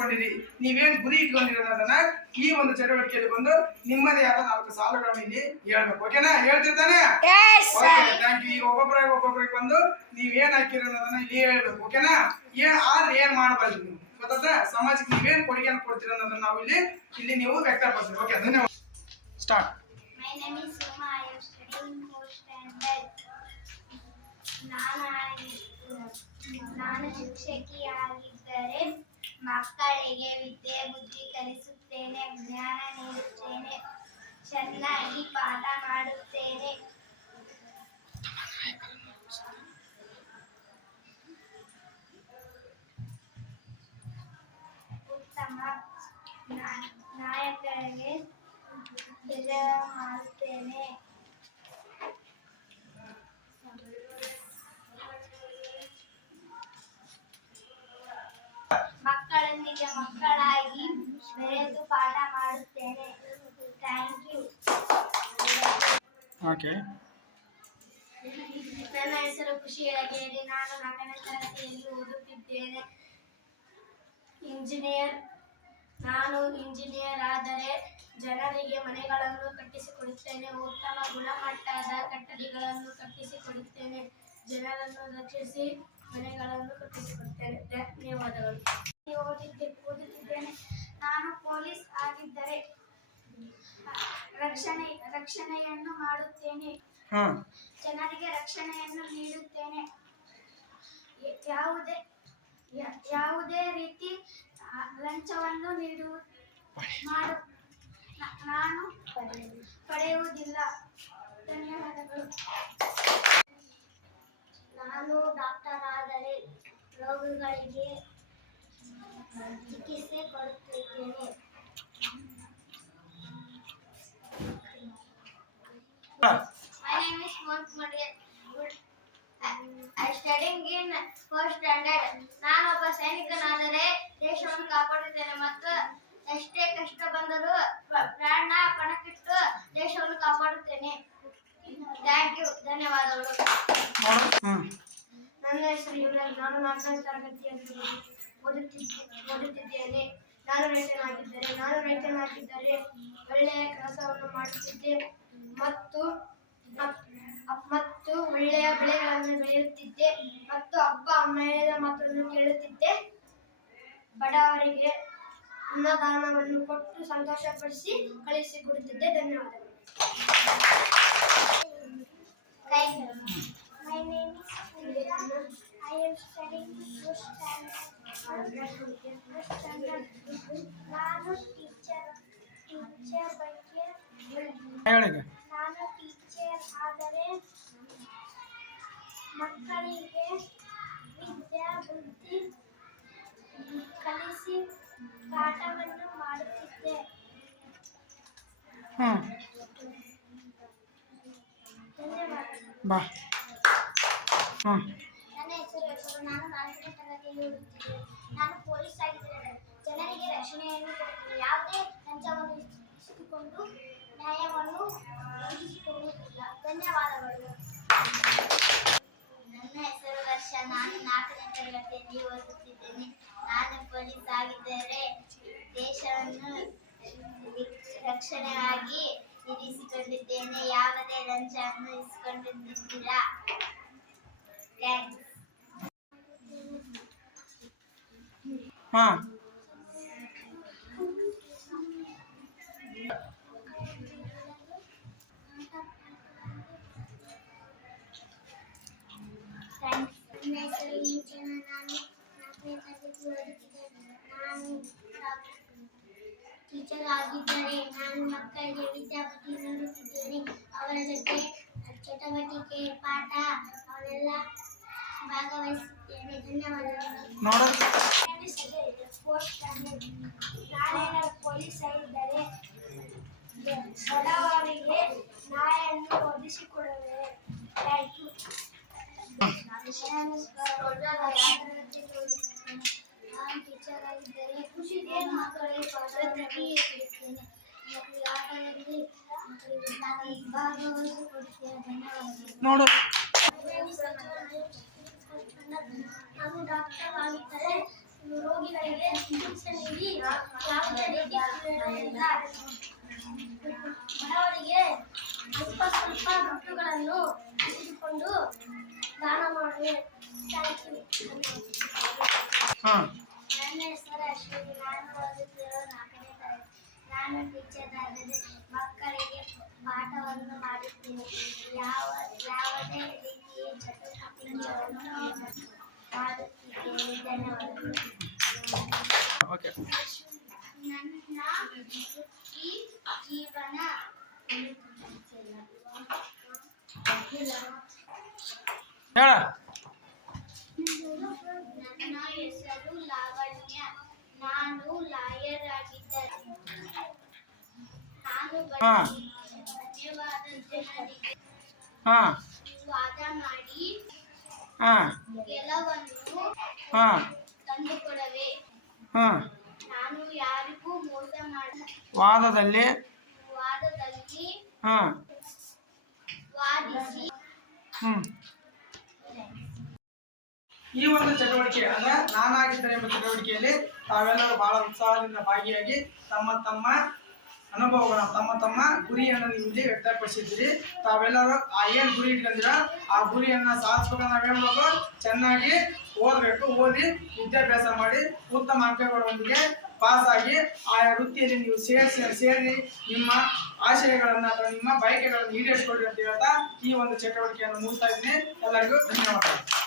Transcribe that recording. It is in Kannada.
ಅನ್ಕೊಂಡಿರಿ ನೀವೇನ್ ಗುರಿ ಇಟ್ಕೊಂಡಿರೋದನ್ನ ಈ ಒಂದು ಚಟುವಟಿಕೆಯಲ್ಲಿ ಬಂದು ನಿಮ್ಮದೇ ಆದ ನಾಲ್ಕು ಸಾಲುಗಳನ್ನು ಇಲ್ಲಿ ಹೇಳ್ಬೇಕು. ಓಕೆನಾ ಹೇಳ್ತಿರ್ತಾನೆ? ಥ್ಯಾಂಕ್ ಯು ಒಬ್ಬೊಬ್ಬರಾಗಿ ಒಬ್ಬೊಬ್ಬರಿಗೆ ಬಂದು ನೀವೇನ್ ಹಾಕಿರೋದನ್ನ ಇಲ್ಲಿ ಹೇಳ್ಬೇಕು. ಓಕೆನಾ ಏನ್ ಆದ್ರೆ ಏನ್ ಮಾಡಬಾರ್ದು ನೀವು? ಗೊತ್ತಾದ್ರೆ ಸಮಾಜಕ್ಕೆ ನೀವೇನ್ ಕೊಡುಗೆಯನ್ನು ಕೊಡ್ತೀರ ಅನ್ನೋದನ್ನ ನಾವು ಇಲ್ಲಿ ಇಲ್ಲಿ ನೀವು ವ್ಯಕ್ತಪಡಿಸ್ಬೇಕು. ಓಕೆ ಧನ್ಯವಾದ. Start My name is. I am studying fourth standard. ನಾನು ನಾನು ಶಿಕ್ಷಕಿಯಾಗಿದ್ದರೆ ಮಕ್ಕಳಿಗೆ ವಿದ್ಯೆ ಬುದ್ಧಿ ಕಲಿಸುತ್ತೇನೆ ಜ್ಞಾನ ನೀಡುತ್ತೇನೆ ಚೆನ್ನಾಗಿ ಪಾಠ ಮಾಡುತ್ತೇನೆ. ಉತ್ತಮ ನಾ- ನಾಯಕರಿಗೆ ವಿಜಯ ಮಾಡುತ್ತೇನೆ ಮಕ್ಕಳೊಂದಿಗೆ ಮಕ್ಕಳಾಗಿ ಬೆರೆತು ಪಾಠ ಮಾಡುತ್ತೇನೆ. ಥ್ಯಾಂಕ್ ಯು ಓಕೆ ನನ್ನ ಹೆಸರು ಖುಷಿ ಇಳಗೇರಿ ನಾನು ನಾಲ್ಕನೇ ತರಗತಿಯಲ್ಲಿ ಓದುತ್ತಿದ್ದೇನೆ. ಇಂಜಿನಿಯರ್ ನಾನು ಇಂಜಿನಿಯರ್ ಆದರೆ ಜನರಿಗೆ ಮನೆಗಳನ್ನು ಕಟ್ಟಿಸಿಕೊಡುತ್ತೇನೆ. ಉತ್ತಮ ಗುಣಮಟ್ಟದ ಕಟ್ಟಡಗಳನ್ನು ಕಟ್ಟಿಸಿಕೊಡುತ್ತೇನೆ. ಜನರನ್ನು ರಕ್ಷಿಸಿ ಮನೆಗಳನ್ನು ಕಟ್ಟಿಸಿಕೊಡುತ್ತೇನೆ ರಕ್ಷಣೆ ರಕ್ಷಣೆಯನ್ನು ಮಾಡುತ್ತೇನೆ. ಜನರಿಗೆ ರಕ್ಷಣೆಯನ್ನು ನೀಡುತ್ತೇನೆ. ಯಾವುದೇ ಯಾವುದೇ ರೀತಿ ಲಂಚವನ್ನು ನೀಡುವ ಮಾಡು. ನಾನು ಪಡೆಯುವುದಿಲ್ಲ. ಧನ್ಯವಾದಗಳು. ನಾನು ಡಾಕ್ಟರ್ ಆದರೆ ರೋಗಿಗಳಿಗೆ ಚಿಕಿತ್ಸೆ ಕೊಡುತ್ತಿದ್ದೇನೆ. My name is Madia. I studying in first standard. ನಾನು ಒಬ್ಬ ಸೈನಿಕನಾದರೆ ದೇಶವನ್ನು ಕಾಪಾಡುತ್ತೇನೆ ಮತ್ತು ಎಷ್ಟೇ ಕಷ್ಟ ಬಂದರೂ ಪ್ರ- ಪ್ರಾಣ ಪಣಕ್ಕಿಟ್ಟು ದೇಶವನ್ನು ಕಾಪಾಡುತ್ತೇನೆ. ಥ್ಯಾಂಕ್ ಯು ಧನ್ಯವಾದಗಳು. ನನ್ನ ಹೆಸರು ಯುವರಾಜ್. ನಾನು ನಾಲ್ಕನೇ ತರಗತಿಯಲ್ಲಿ ಓದುತ್ತಿದ್ದೆ ಓದುತ್ತಿದ್ದೇನೆ. ನಾನು ರೈತನಾಗಿದ್ದರೆ ನಾನು ರೈತನಾಗಿದ್ದರೆ ಒಳ್ಳೆಯ ಕೆಲಸವನ್ನು ಮಾಡುತ್ತಿದ್ದೆ. ಮತ್ತು ಮತ್ತು ಒಳ್ಳೆಯ ಬೆಳೆಗಳನ್ನು ಬೆಳೆಯುತ್ತಿದ್ದೆ ಮತ್ತು ಅಪ್ಪ ಅಮ್ಮ ಹೇಳಿದ ಮಾತನ್ನು ಕೇಳುತ್ತಿದ್ದೆ. ಬಡವರಿಗೆ ಅನ್ನದಾನವನ್ನು ಕೊಟ್ಟು ಸಂತೋಷಪಡಿಸಿ ಕಳಿಸಿಕೊಡುತ್ತಿದ್ದೆ ಧನ್ಯವಾದಗಳು. ನಾನು ಟೀಚರ್ ಟೀಚರ್ ಬಗ್ಗೆ ನಾನು ಟೀಚರ್ ಆದರೆ ಮಕ್ಕಳಿಗೆ ವಿದ್ಯಾ ಬುದ್ಧಿ ಕಲಿಸಿ ಪಾಠವನ್ನು ಮಾಡುತ್ತಿದ್ದೆ. ಬಾ. ಹ್ಮ್ ನನ್ನ ಹೆಸರು ಹೆಸರು ನಾನು ನಾಲ್ಕನೇ ತರಗತಿಯಲ್ಲಿ ಓದುತ್ತಿದ್ದೆ ನಾನು ಪೊಲೀಸ್ ಆಗಿದ್ದೇನೆ. ಜನರಿಗೆ ರಕ್ಷಣೆಯನ್ನು ಕೊಡುತ್ತೇನೆ. ಯಾವುದೇ ಲಂಚವನ್ನು ನಾನು ನಾಲ್ಕನೇ ತರಗತಿಯಲ್ಲಿ ಓದುತ್ತಿದ್ದೇನೆ. ನಾನು ಪೊಲೀಸ್ ಆಗಿದ್ದರೆ ದೇಶವನ್ನು ರಕ್ಷಣೆಯಾಗಿ ಇರಿಸಿಕೊಂಡಿದ್ದೇನೆ. ಯಾವುದೇ ಲಂಚವನ್ನು ಇರಿಸಿಕೊಂಡಿದ್ದಿಲ್ಲ. ಥ್ಯಾಂಕ್ಸ್. ಹಾ. ಥ್ಯಾಂಕ್ಸ್. ನನ್ನ ಹೆಸರು ನಾನು ನಾಲ್ಕನೇ ತರಗತಿ ಓದುತ್ತಿದ್ದೇನೆ ನಾನು ಟೀಚರ್ ಆಗಿದ್ದರೆ ನಾನು ಮಕ್ಕಳಿಗೆ ವಿದ್ಯಾಬುದ್ಧಿ ನೀಡುತ್ತಿದ್ದೇನೆ. ಅವರ ಜೊತೆ ಚಟುವಟಿಕೆ ಪಾಠ ಅವನ್ನೆಲ್ಲ ಭಾಗವಹಿಸುತ್ತೇನೆ ಧನ್ಯವಾದಗಳು. ನೋಡು. ನಾನೇನಾದ್ರು ಪೊಲೀಸ್ ಆಗಿದ್ದರೆ ಬಡವರಿಗೆ ನ್ಯಾಯನ್ನು ಒದಗಿಸಿಕೊಡುವೆ ಥ್ಯಾಂಕ್ ಯು ನಾನು ಟೀಚರ್ ಆಗಿದ್ದರೆ ಖುಷಿಗೆ ಮಕ್ಕಳಿಗೆ ಪಾಠವನ್ನು ಹೇಳ್ತೇನೆ ಮಕ್ಕಳಿಗೆ ಆಟದಲ್ಲಿ ಭಾಗವಹಿಸಿಕೊಡುತ್ತೇನೆ ಧನ್ಯವಾದಗಳು ನೋಡು ನಾನು ಡಾಕ್ಟರ್ ಆಗಿದ್ದರೆ ರೋಗಿಗಳಿಗೆ ಚಿಕಿತ್ಸೆ ನೀಡಿ ಯಾವುದೇ ರೀತಿ ಸುಳಿಯುವುದಿಲ್ಲ. ಅಲ್ಪ ಸ್ವಲ್ಪ ದುಡ್ಡುಗಳನ್ನು ತೆಗೆದುಕೊಂಡು ದಾನ ಮಾಡಿ. ಥ್ಯಾಂಕ್ ಯು ಹಾ. ನನ್ನ ಹೆಸರು ಅಶ್ವಿನಿ ನಾನು ಓದುತ್ತಿರೋ ನಾಲ್ಕನೇ ತರಗತಿ ನಾನು ಟೀಚರ್ ಆದರೆ ಮಕ್ಕಳಿಗೆ ಪಾಠವನ್ನು ಮಾಡುತ್ತೇನೆ. ಯಾವ ಯಾವುದೇ ರೀತಿಯ ಚಟುವಟಿಕೆಗಳನ್ನು ಮಾಡುತ್ತಿದ್ದೇನೆ ಧನ್ಯವಾದಗಳು. ಓಕೆ ಹೇಳ. ನನ್ನ ಹೆಸರು ಲಾವಣ್ಯ ನಾನು ಲಾಯರ್ ಆಗಿದ್ದರೆ ನಾನು ಹಾ. ಧನ್ಯವಾದ ಜನರಿಗೆ ಹಾ. ವಾದ ಮಾಡಿ ಹಾ. ಗೆಲವನ್ನು ಹಾ. ತಂದುಕೊಡವೆ ಹಾ. ನಾನು ಯಾರಿಗೂ ಮೋಸ ಮಾಡ ವಾದದಲ್ಲಿ. ವಾದದಲ್ಲಿ ಹಾ ವಾದಿಸಿ ಹ್ಮ್. ಈ ಒಂದು ಚಟುವಟಿಕೆ ಅಂದ್ರೆ ನಾನಾಗಿದ್ದರೆ ಎಂಬ ಚಟುವಟಿಕೆಯಲ್ಲಿ ತಾವೆಲ್ಲರೂ ಬಹಳ ಉತ್ಸಾಹದಿಂದ ಭಾಗಿಯಾಗಿ ತಮ್ಮ ತಮ್ಮ ಅನುಭವಗಳನ್ನು, ತಮ್ಮ ತಮ್ಮ ಗುರಿಯನ್ನು ಇಲ್ಲಿ ವ್ಯಕ್ತಪಡಿಸಿದ್ದೀರಿ. ತಾವೆಲ್ಲರೂ ಆ ಏನು ಗುರಿ ಇಟ್ಕೊಂಡಿರ, ಆ ಗುರಿಯನ್ನ ಸಾಧಿಸ್ಬೇಕು ನಾವೇನ್ ಚೆನ್ನಾಗಿ ಓದಬೇಕು. ಓದಿ ವಿದ್ಯಾಭ್ಯಾಸ ಮಾಡಿ ಉತ್ತಮ ಅಂಕಗಳೊಂದಿಗೆ ಆಗಿ ಆಯಾ ವೃತ್ತಿಯಲ್ಲಿ ನೀವು ಸೇರಿಸಿ, ಸೇರಿ ನಿಮ್ಮ ಆಶಯಗಳನ್ನ ಅಥವಾ ನಿಮ್ಮ ಬಯಕೆಗಳನ್ನು ಈಡೇರಿಸ್ಕೊಳ್ಳಿ ಅಂತ ಹೇಳ್ತಾ ಈ ಒಂದು ಚಟುವಟಿಕೆಯನ್ನು ಮುಗಿಸ್ತಾ ಇದ್ದೀನಿ. ಎಲ್ಲರಿಗೂ ಧನ್ಯವಾದಗಳು.